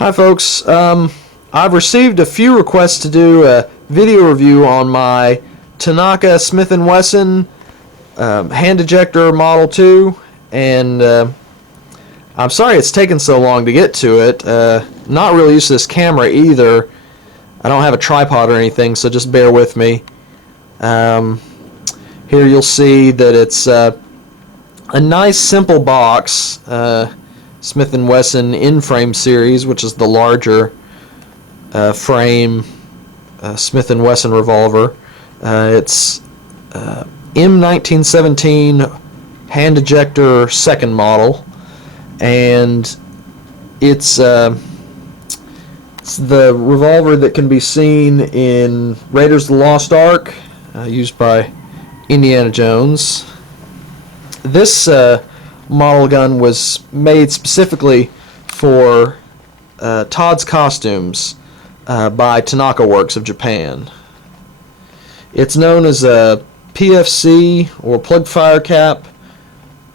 Hi folks, I've received a few requests to do a video review on my Tanaka Smith & Wesson hand ejector Model 2, and I'm sorry it's taken so long to get to it. Not really used to this camera either. I don't have a tripod or anything, so just bear with me. Here you'll see that it's a nice simple box. Smith & Wesson in-frame series, which is the larger frame Smith & Wesson revolver. It's M1917 hand ejector second model, and it's the revolver that can be seen in Raiders of the Lost Ark, used by Indiana Jones. This model gun was made specifically for Todd's Costumes by Tanaka Works of Japan. It's known as a PFC, or plug fire cap.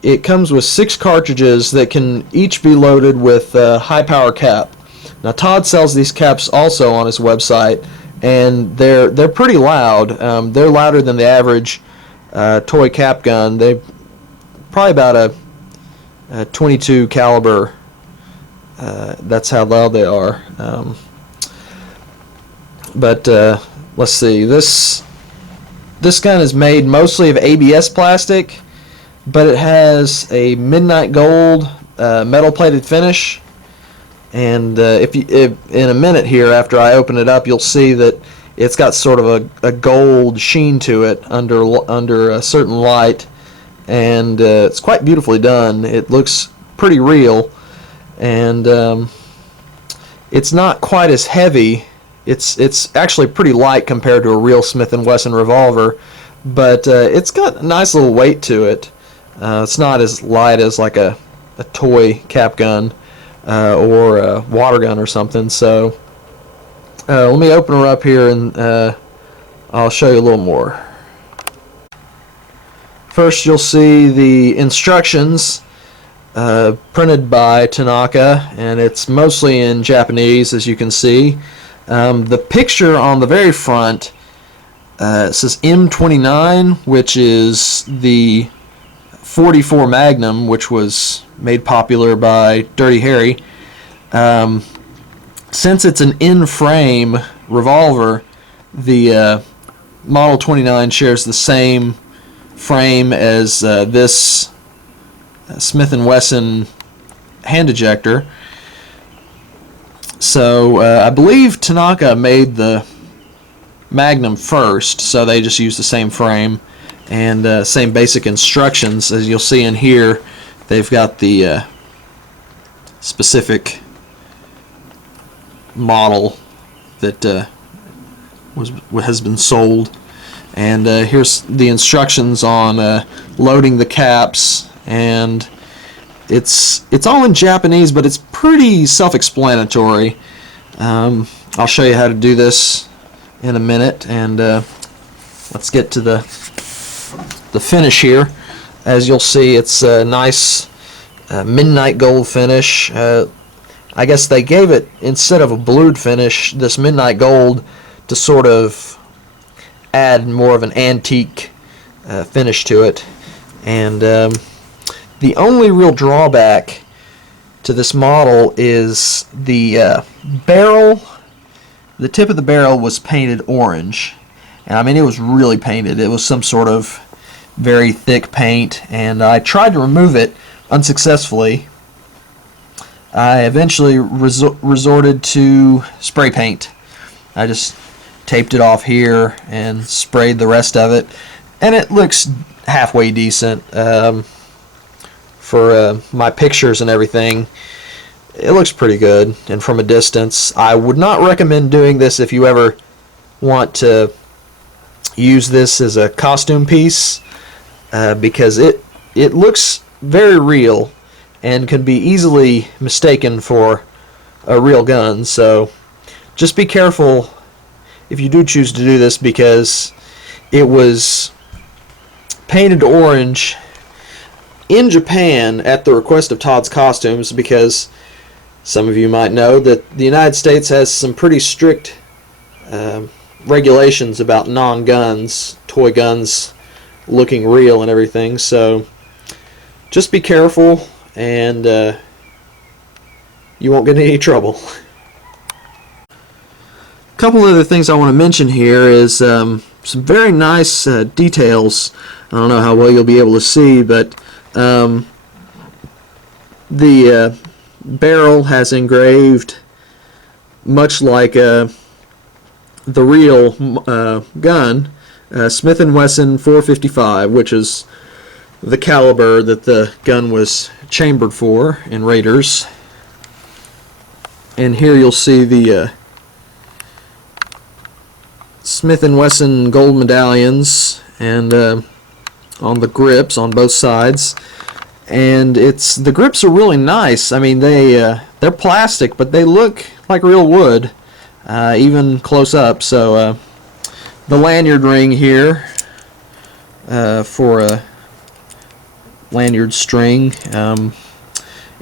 It comes with 6 cartridges that can each be loaded with a high power cap. Now Todd sells these caps also on his website, and they're pretty loud. They're louder than the average toy cap gun. They probably about a 22 caliber. That's how loud they are. But let's see. This gun is made mostly of ABS plastic, but it has a midnight gold metal plated finish. And if in a minute here, after I open it up, you'll see that it's got sort of a gold sheen to it under a certain light. And it's quite beautifully done. It looks pretty real, and it's not quite as heavy. It's actually pretty light compared to a real Smith & Wesson revolver, but it's got a nice little weight to it. It's not as light as like a toy cap gun or a water gun or something. So let me open her up here, and I'll show you a little more. First, you'll see the instructions printed by Tanaka, and it's mostly in Japanese, as you can see. The picture on the very front says M29, which is the 44 Magnum, which was made popular by Dirty Harry. Since it's an in-frame revolver, the Model 29 shares the same frame as this Smith & Wesson hand ejector. So I believe Tanaka made the Magnum first, so they just used the same frame and same basic instructions. As you'll see in here, they've got the specific model that has been sold. And here's the instructions on loading the caps, and it's all in Japanese, but it's pretty self-explanatory. I'll show you how to do this in a minute, and let's get to the finish here. As you'll see, it's a nice midnight gold finish. I guess they gave it, instead of a blued finish, this midnight gold to sort of add more of an antique finish to it. And the only real drawback to this model is the barrel. The tip of the barrel was painted orange, and I mean, it was really painted. It was some sort of very thick paint, and I tried to remove it unsuccessfully. I eventually resorted to spray paint. I just taped it off here and sprayed the rest of it, and it looks halfway decent. For my pictures and everything, it looks pretty good, and from a distance. I would not recommend doing this if you ever want to use this as a costume piece, because it looks very real and can be easily mistaken for a real gun. So just be careful if you do choose to do this, because it was painted orange in Japan at the request of Todd's Costumes, because Some of you might know that the United States has some pretty strict regulations about non-guns, toy guns looking real and everything, so just be careful and you won't get in any trouble. A couple other things I want to mention here is some very nice details. I don't know how well you'll be able to see, but the barrel has engraved, much like the real gun, Smith & Wesson 455, which is the caliber that the gun was chambered for in Raiders. And here you'll see the Smith & Wesson gold medallions and on the grips on both sides. And the grips are really nice. I mean, they're plastic, but they look like real wood, even close up. So the lanyard ring here for a lanyard string.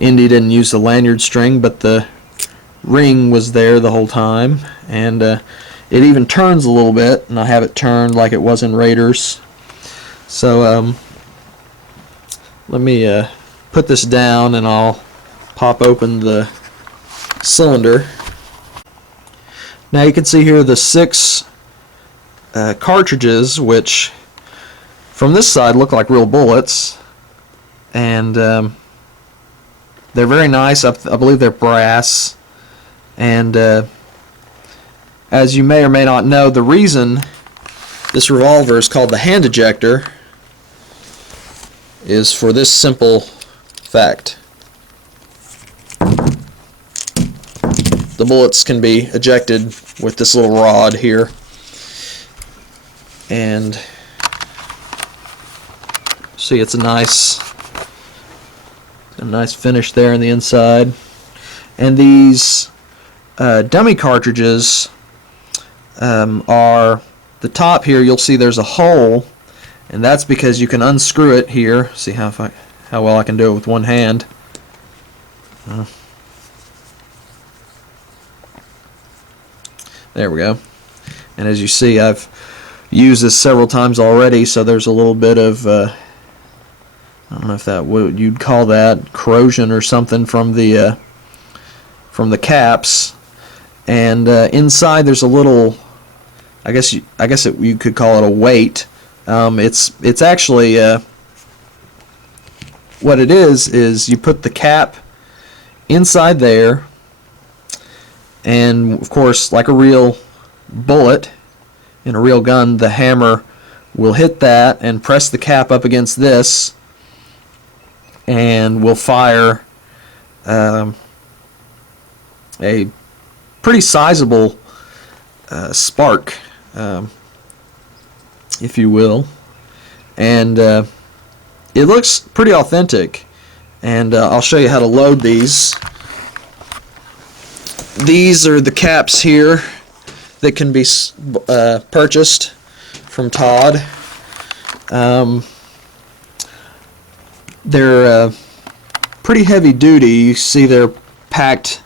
Indy didn't use the lanyard string, but the ring was there the whole time, and it even turns a little bit, and I have it turned like it was in Raiders. So let me put this down and I'll pop open the cylinder. Now you can see here the 6 cartridges, which from this side look like real bullets, and they're very nice. I believe they're brass, and as you may or may not know, the reason this revolver is called the hand ejector is for this simple fact. The bullets can be ejected with this little rod here, and see, it's a nice finish there on the inside. And these dummy cartridges are the top here. You'll see there's a hole, and that's because you can unscrew it here. See how well I can do it with one hand. There we go. And as you see, I've used this several times already, so there's a little bit of I don't know if that what you'd call that, corrosion or something from the caps. And inside there's a little, I guess you could call it a weight. It's actually what it is you put the cap inside there, and of course, like a real bullet in a real gun, the hammer will hit that and press the cap up against this, and will fire a pretty sizable spark, if you will, and it looks pretty authentic. And I'll show you how to load these. These are the caps here that can be purchased from Todd. They're pretty heavy duty. You see they're packed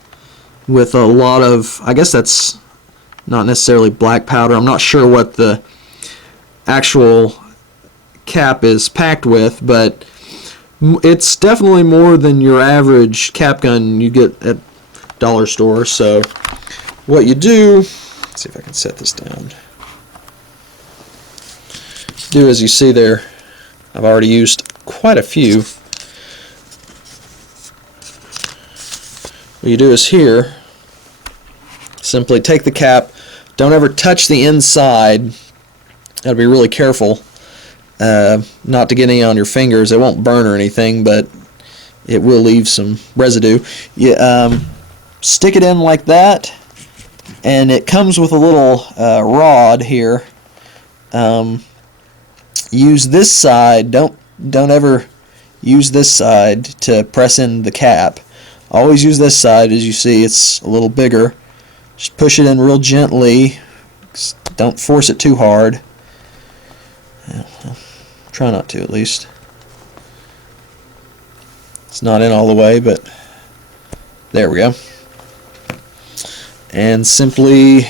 with a lot of, I guess that's not necessarily black powder. I'm not sure what the actual cap is packed with, but it's definitely more than your average cap gun you get at dollar store. So what you do, let's see if I can set this down. Do as you see there, I've already used quite a few. What you do is here, simply take the cap, don't ever touch the inside. Gotta be really careful not to get any on your fingers. It won't burn or anything, but it will leave some residue. You stick it in like that, and it comes with a little rod here. Use this side. Don't ever use this side to press in the cap. Always use this side. As you see, it's a little bigger. Just push it in real gently. Don't force it too hard. Try not to, at least. It's not in all the way, but There we go. And simply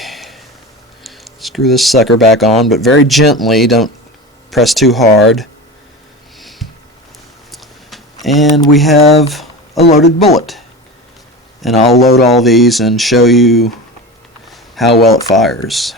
screw this sucker back on, but very gently, don't press too hard. And we have a loaded bullet. And I'll load all these and show you how well it fires.